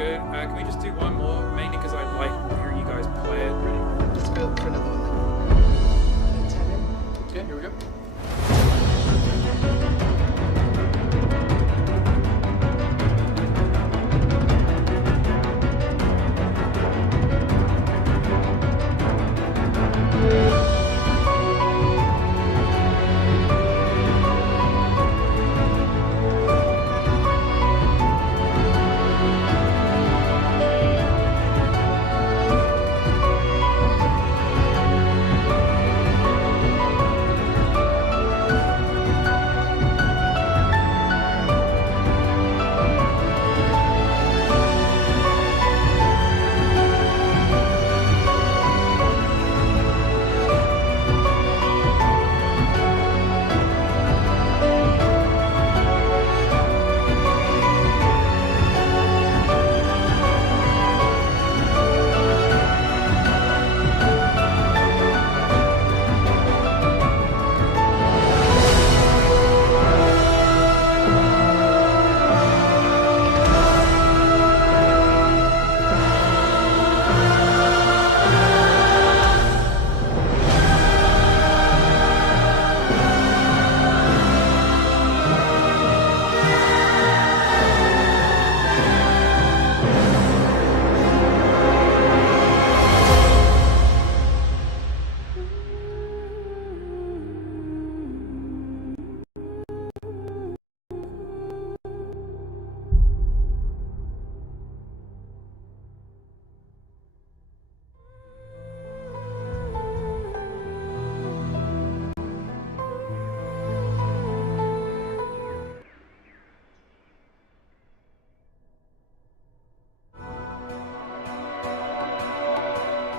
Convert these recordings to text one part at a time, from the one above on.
good. Can we just do one more? Mainly because I'd like hearing you guys play it. Ready? Let's go for another one then. 10 in. Okay, here we go.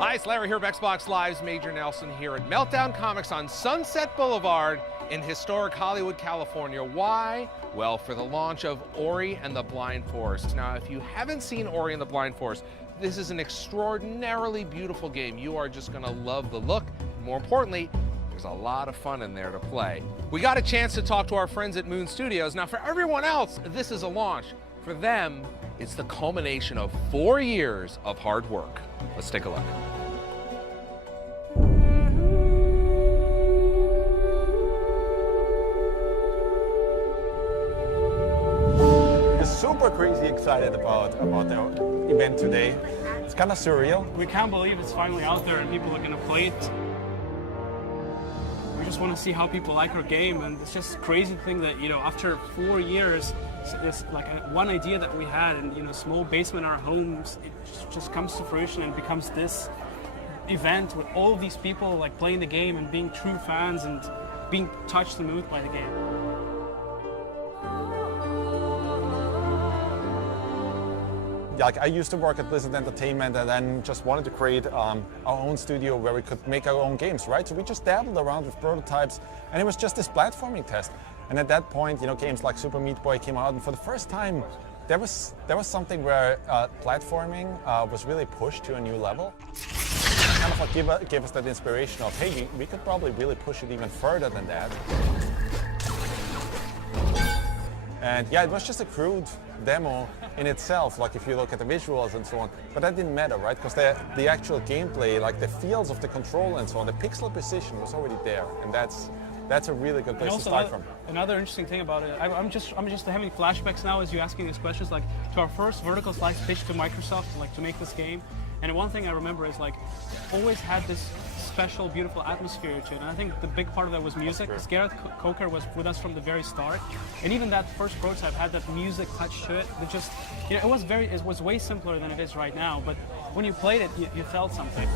Hi, it's Larry here of Xbox Live's Major Nelson here at Meltdown Comics on Sunset Boulevard in historic Hollywood, California. Why? Well, for the launch of Ori and the Blind Forest. Now, if you haven't seen Ori and the Blind Forest, this is an extraordinarily beautiful game. You are just gonna love the look. More importantly, there's a lot of fun in there to play. We got a chance to talk to our friends at Moon Studios. Now, for everyone else, this is a launch. For them, it's the culmination of 4 years of hard work. Let's take a look. Super crazy excited about the event today. It's kind of surreal. We can't believe it's finally out there and people are going to play it. We just want to see how people like our game, and it's just a crazy thing that, you know, after 4 years, this like one idea that we had in, you know, small basement in our homes, it just comes to fruition and becomes this event with all of these people like playing the game and being true fans and being touched and moved by the game. Like, I used to work at Blizzard Entertainment and then just wanted to create our own studio where we could make our own games, right? So we just dabbled around with prototypes, and it was just this platforming test. And at that point, you know, games like Super Meat Boy came out, and for the first time, there was something where platforming was really pushed to a new level. Kind of like gave us that inspiration of, hey, we could probably really push it even further than that. And yeah, it was just a crude demo in itself, like if you look at the visuals and so on, but that didn't matter, right? Because the actual gameplay, like the feels of the control and so on, the pixel precision was already there, and that's a really good place to start from. Another interesting thing about it, I'm just having flashbacks now as you asking these questions, like to our first vertical slice pitch to Microsoft, like to make this game. And one thing I remember is like always had this special, beautiful atmosphere to it. And I think the big part of that was music. Because Gareth Coker was with us from the very start, and even that first prototype had that music touch to it. That just, you know, it was way simpler than it is right now. But when you played it, you felt something.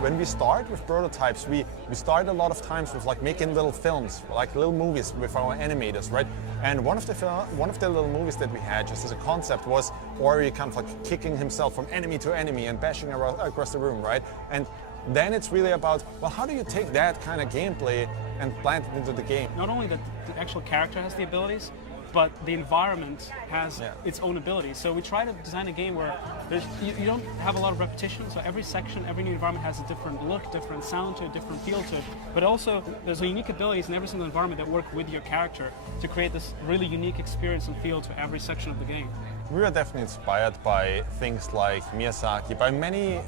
When we start with prototypes, we start a lot of times with like making little films, like little movies with our animators, right? And one of the little movies that we had, just as a concept, was Ori kind of like kicking himself from enemy to enemy and bashing across the room, right? And then it's really about, well, how do you take that kind of gameplay and plant it into the game? Not only that the actual character has the abilities, but the environment has its own ability. So we try to design a game where you don't have a lot of repetition, so every section, every new environment has a different look, different sound to it, different feel to it, but also there's unique abilities in every single environment that work with your character to create this really unique experience and feel to every section of the game. We were definitely inspired by things like Miyazaki, by many,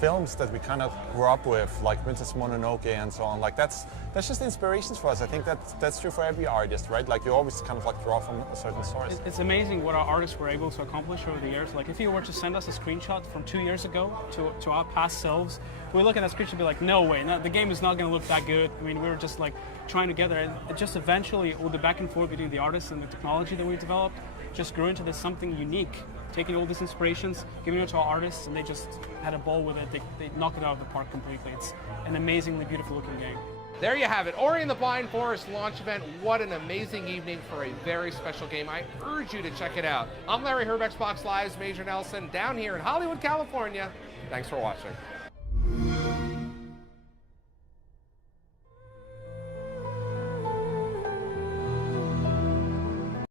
films that we kind of grew up with, like Princess Mononoke and so on. Like that's just inspirations for us. I think that's true for every artist, right? Like you always kind of like draw from a certain source. It's amazing what our artists were able to accomplish over the years. Like if you were to send us a screenshot from 2 years ago to our past selves, we look at that screenshot and be like, no way, the game is not going to look that good. I mean, we were just like trying together, and it just eventually, with the back and forth between the artists and the technology that we developed, just grew into this something unique, taking all these inspirations, giving it to our artists, and they just had a ball with it. They knocked it out of the park completely. It's an amazingly beautiful looking game. There you have it, Ori and the Blind Forest launch event. What an amazing evening for a very special game. I urge you to check it out. I'm Larry Herb, Xbox Live's Major Nelson, down here in Hollywood, California. Thanks for watching.